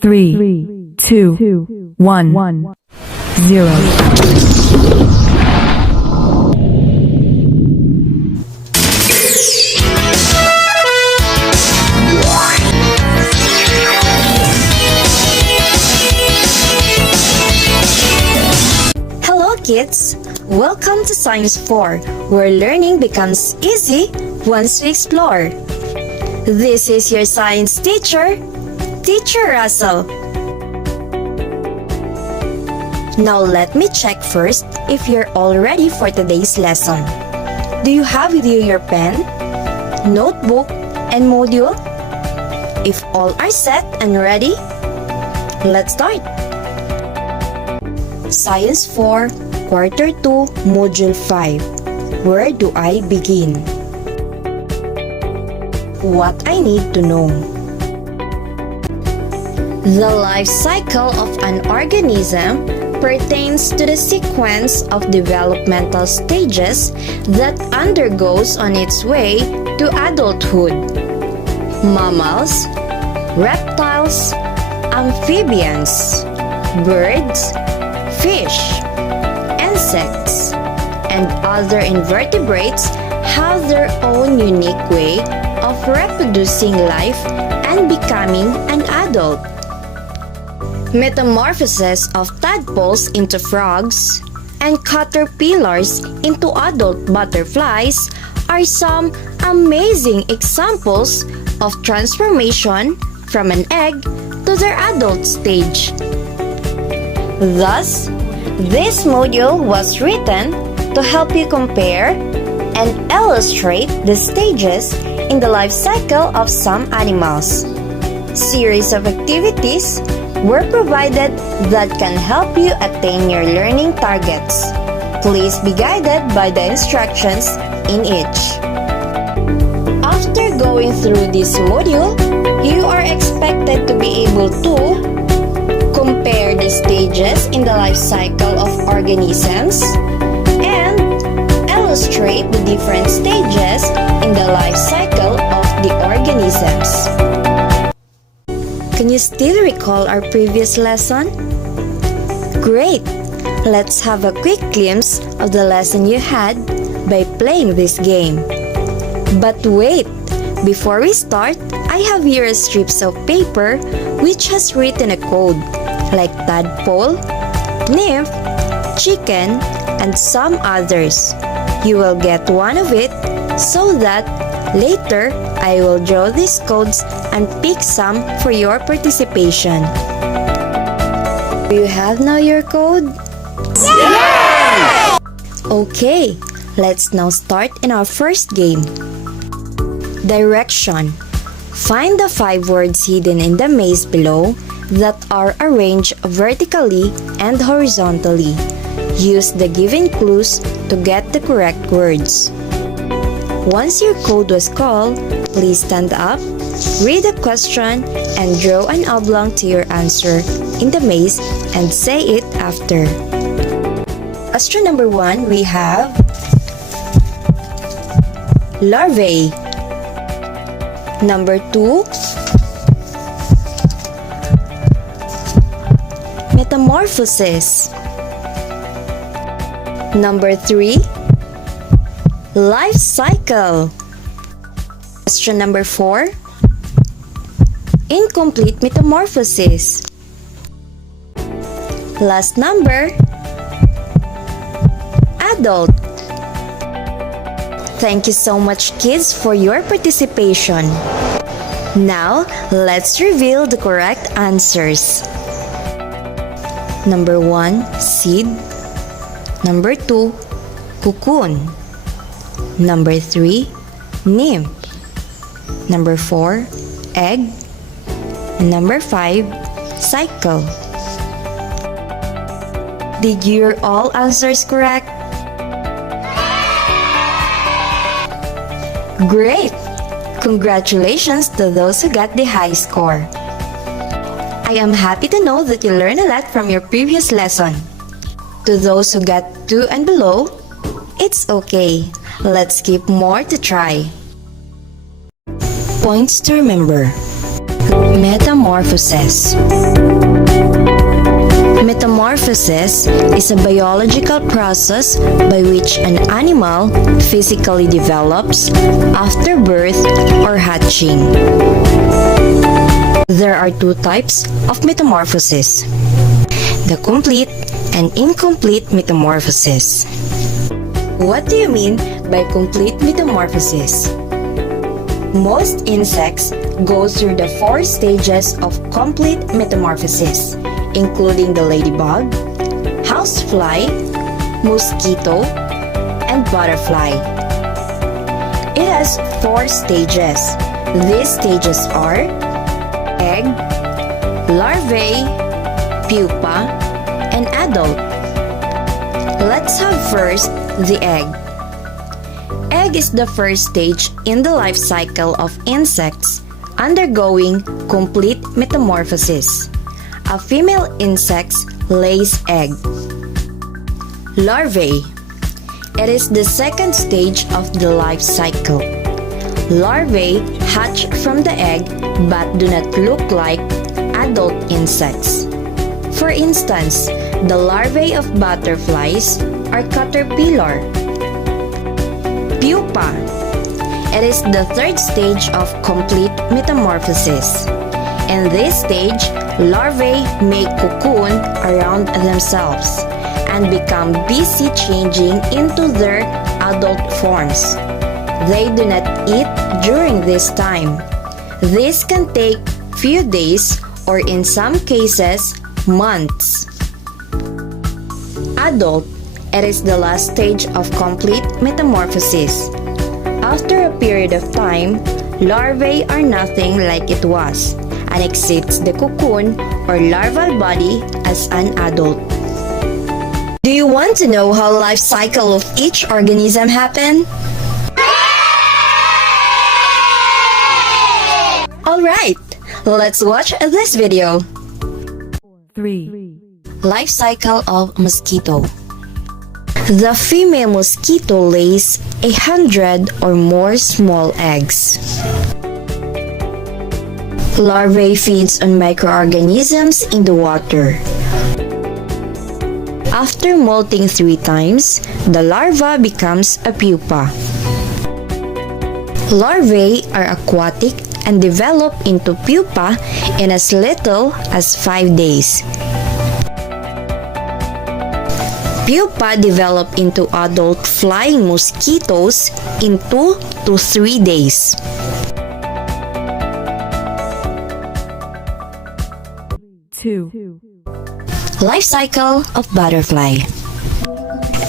3, 2, 1, 0. Hello kids! Welcome to Science 4, where learning becomes easy once we explore. This is your science teacher, Teacher Russell. Now let me check first if you're all ready for today's lesson. Do you have with you your pen, notebook, and module? If all are set and ready, let's start! Science 4, Quarter 2, Module 5. Where do I begin? What I need to know. The life cycle of an organism pertains to the sequence of developmental stages that undergoes on its way to adulthood. Mammals, reptiles, amphibians, birds, fish, insects, and other invertebrates have their own unique way of reproducing life and becoming an adult. Metamorphosis of tadpoles into frogs and caterpillars into adult butterflies are some amazing examples of transformation from an egg to their adult stage. Thus, this module was written to help you compare and illustrate the stages in the life cycle of some animals. Series of activities were provided that can help you attain your learning targets. Please be guided by the instructions in each. After going through this module, you are expected to be able to compare the stages in the life cycle of organisms and illustrate the different stages in the life cycle of the organisms. Can you still recall our previous lesson? Great! Let's have a quick glimpse of the lesson you had by playing this game. But wait! Before we start, I have here strips of paper which has written a code like tadpole, nymph, chicken, and some others. You will get one of it so that later I will draw these codes and pick some for your participation. Do you have now your code? Yes! Okay, let's now start in our first game. Direction. Find the 5 words hidden in the maze below that are arranged vertically and horizontally. Use the given clues to get the correct words. Once your code was called, please stand up, read the question, and draw an oblong to your answer in the maze and say it after. Question number 1, we have larvae. Number 2, metamorphosis. Number 3, life cycle. Question number 4, incomplete metamorphosis. Last number, adult. Thank you so much kids for your participation. Now, let's reveal the correct answers. Number 1, seed. Number 2, cocoon. Number 3, nymph. Number 4, egg. And number 5, cycle. Did your all answers correct? Great! Congratulations to those who got the high score. I am happy to know that you learned a lot from your previous lesson. To those who got 2 and below, it's okay. Let's keep more to try. Points to remember. Metamorphosis. Metamorphosis is a biological process by which an animal physically develops after birth or hatching. There are two types of metamorphosis: the complete and incomplete metamorphosis. What do you mean by complete metamorphosis? Most insects go through the 4 stages of complete metamorphosis, including the ladybug, housefly, mosquito, and butterfly. It has 4 stages. These stages are egg, larvae, pupa, and adult. Let's have first the egg. Egg is the first stage in the life cycle of insects undergoing complete metamorphosis. A female insect lays egg. Larvae. It is the second stage of the life cycle. Larvae hatch from the egg but do not look like adult insects. For instance, the larvae of butterflies are caterpillar. Pupa. It is the third stage of complete metamorphosis. In this stage, larvae make cocoon around themselves and become busy changing into their adult forms. They do not eat during this time. This can take few days or in some cases, months. Adult. It is the last stage of complete metamorphosis. After a period of time, larvae are nothing like it was and exhibits the cocoon or larval body as an adult. Do you want to know how life cycle of each organism happen? Alright, let's watch this video. 3, Life cycle of mosquito. The female mosquito lays 100 or more small eggs. Larvae feeds on microorganisms in the water. After molting 3 times, the larva becomes a pupa. Larvae are aquatic and develop into pupa in as little as 5 days. Pupa develop into adult flying mosquitoes in 2 to 3 days. Life cycle of butterfly.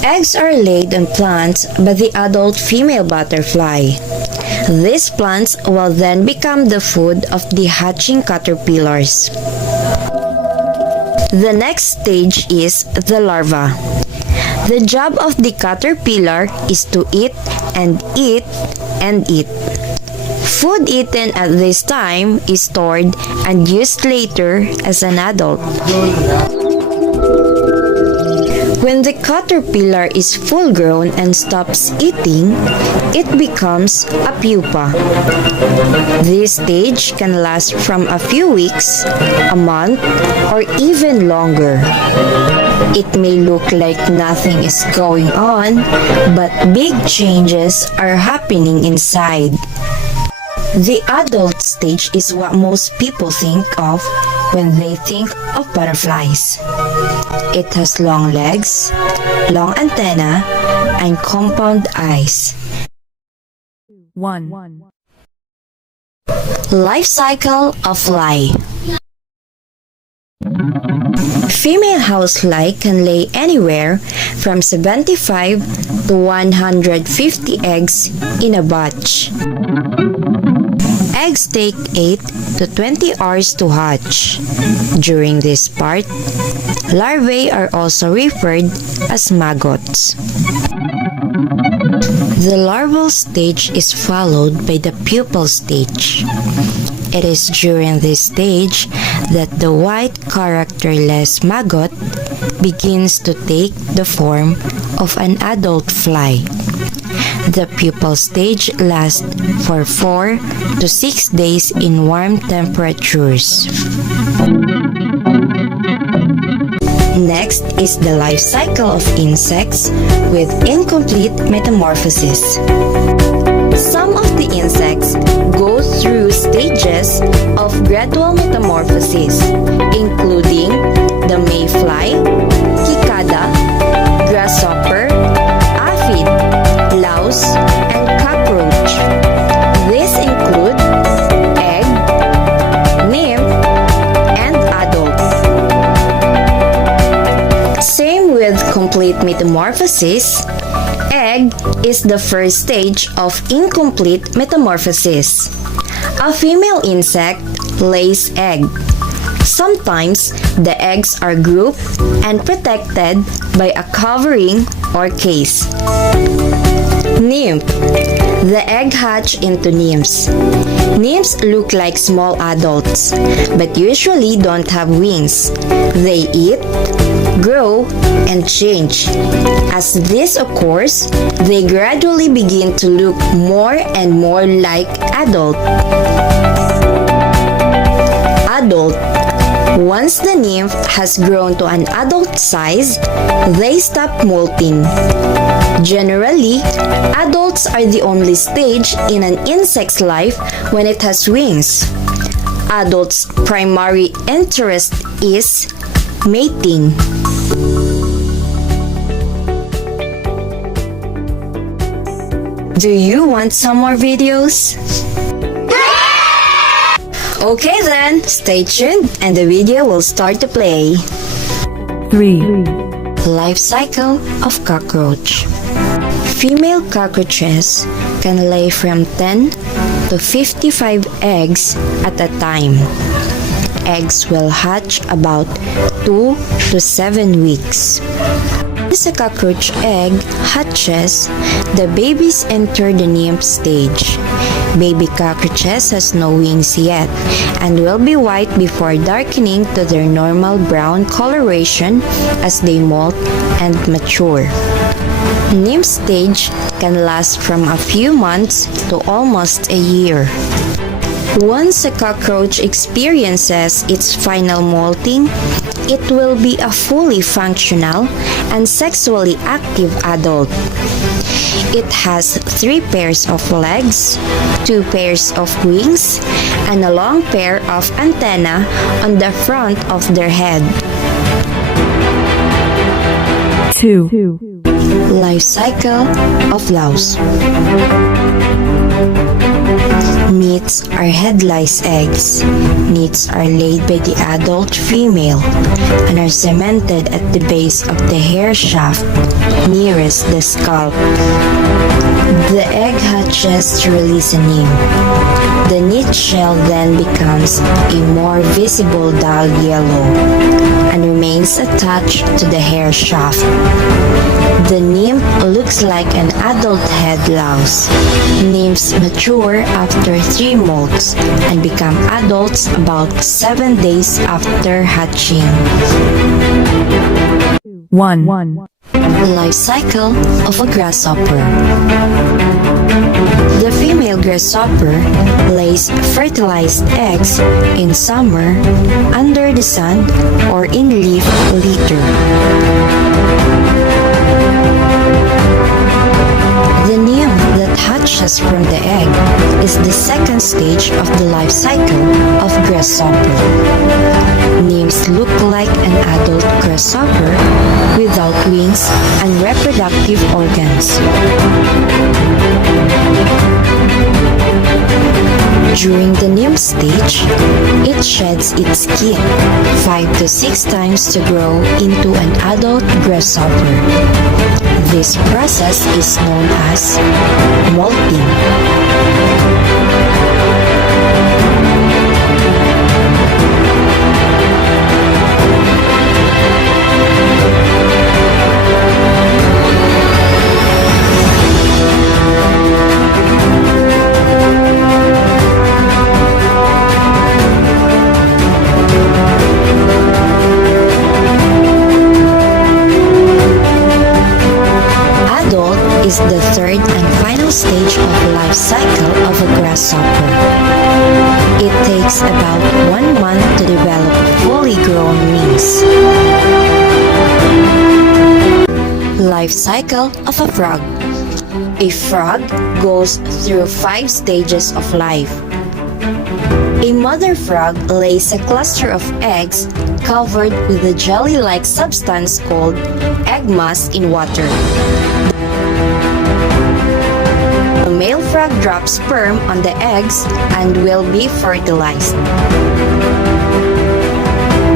Eggs are laid on plants by the adult female butterfly. These plants will then become the food of the hatching caterpillars. The next stage is the larva. The job of the caterpillar is to eat and eat and eat. Food eaten at this time is stored and used later as an adult. When the caterpillar is full grown and stops eating, it becomes a pupa. This stage can last from a few weeks, a month, or even longer. It may look like nothing is going on, but big changes are happening inside. The adult stage is what most people think of when they think of butterflies. It has long legs, long antennae, and compound eyes. 1, Life cycle of fly. Female housefly can lay anywhere from 75 to 150 eggs in a batch. Eggs take 8 to 20 hours to hatch. During this part, larvae are also referred as maggots. The larval stage is followed by the pupal stage. It is during this stage that the white characterless maggot begins to take the form of an adult fly. The pupal stage lasts for 4 to 6 days in warm temperatures. Next is the life cycle of insects with incomplete metamorphosis. Some of the insects go through stages of gradual metamorphosis, including the mayfly, cicada, grasshopper, aphid, louse, and cockroach. These include egg, nymph, and adult. Same with complete metamorphosis. Egg is the first stage of incomplete metamorphosis. A female insect lays egg. Sometimes the eggs are grouped and protected by a covering or case. Nymph. The egg hatch into nymphs. Nymphs look like small adults, but usually don't have wings. They eat, grow, and change. As this occurs, they gradually begin to look more and more like adult. Adult. Once the nymph has grown to an adult size, they stop molting. Generally, adults are the only stage in an insect's life when it has wings. Adults' primary interest is mating. Do you want some more videos? Okay then, stay tuned and the video will start to play. 3, Life cycle of cockroach. Female cockroaches can lay from 10 to 55 eggs at a time. Eggs will hatch about 2 to 7 weeks. As a cockroach egg hatches, the babies enter the nymph stage. Baby cockroaches has no wings yet and will be white before darkening to their normal brown coloration as they molt and mature. Nymph stage can last from a few months to almost a year. Once a cockroach experiences its final molting, it will be a fully functional and sexually active adult. It has 3 pairs of legs, 2 pairs of wings, and a long pair of antennae on the front of their head. 2, Life cycle of louse. Nits are head-lice eggs. Nits are laid by the adult female and are cemented at the base of the hair shaft nearest the scalp. The egg hatches to release a nymph. The nit shell then becomes a more visible dull yellow and remains attached to the hair shaft. The nymph looks like an adult head louse. Nymphs mature after 3 molts and become adults about 7 days after hatching. 1, Life cycle of a grasshopper. The female grasshopper lays fertilized eggs in summer under the sun or in leaf litter. The nymph that hatches from the egg is the second stage of the life cycle of grasshopper. Nymphs look like an adult grasshopper without wings and reproductive organs. During the nymph stage, it sheds its skin 5 to 6 times to grow into an adult grasshopper. This process is known as molting. Is the third and final lungs. Life cycle of a frog. A frog goes through 5 stages of life. A mother frog lays a cluster of eggs covered with a jelly-like substance called egg mass in water. The male frog drops sperm on the eggs and will be fertilized.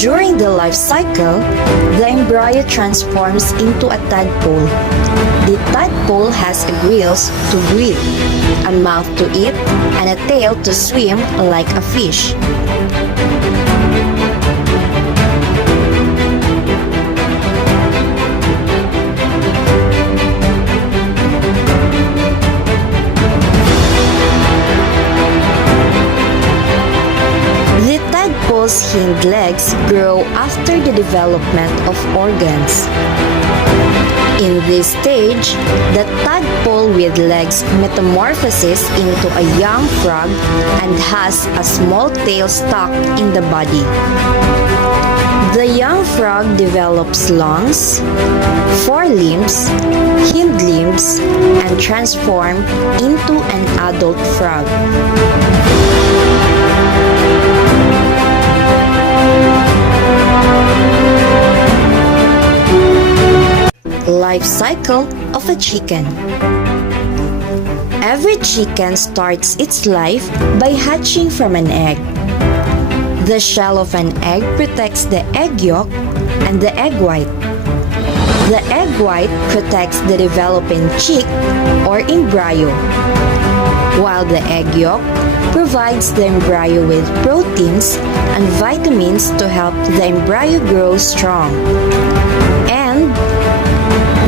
During the life cycle, the embryo transforms into a tadpole. The tadpole has gills to breathe, a mouth to eat, and a tail to swim like a fish. The tadpole's hind legs grow after the development of organs. In this stage, the tadpole with legs metamorphoses into a young frog and has a small tail stuck in the body. The young frog develops lungs, forelimbs, hind limbs, and transforms into an adult frog. Life cycle of a chicken. Every chicken starts its life by hatching from an egg. The shell of an egg protects the egg yolk and the egg white. The egg white protects the developing chick or embryo, while the egg yolk provides the embryo with proteins and vitamins to help the embryo grow strong. And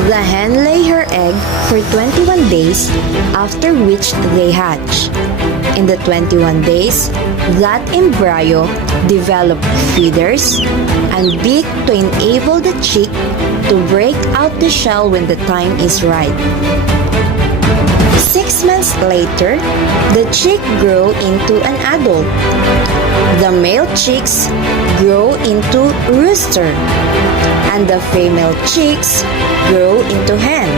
the hen lay her egg for 21 days, after which they hatch. In the 21 days, that embryo developed feathers and beak to enable the chick to break out the shell when the time is right. 6 months later, the chick grow into an adult. The male chicks grow into rooster, and the female chicks grow into hen.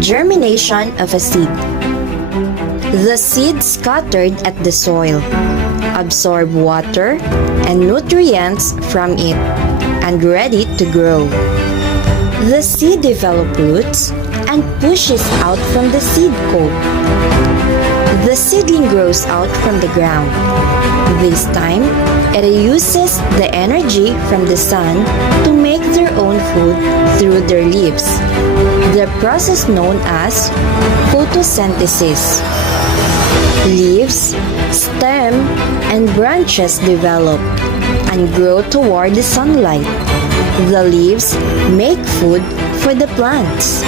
Germination of a seed. The seed scattered at the soil, absorb water and nutrients from it, and ready to grow. The seed develops roots and pushes out from the seed coat. The seedling grows out from the ground. This time, it uses the energy from the sun to make their own food through their leaves, the process known as photosynthesis. Leaves, stem, and branches develop and grow toward the sunlight. The leaves make food for the plants.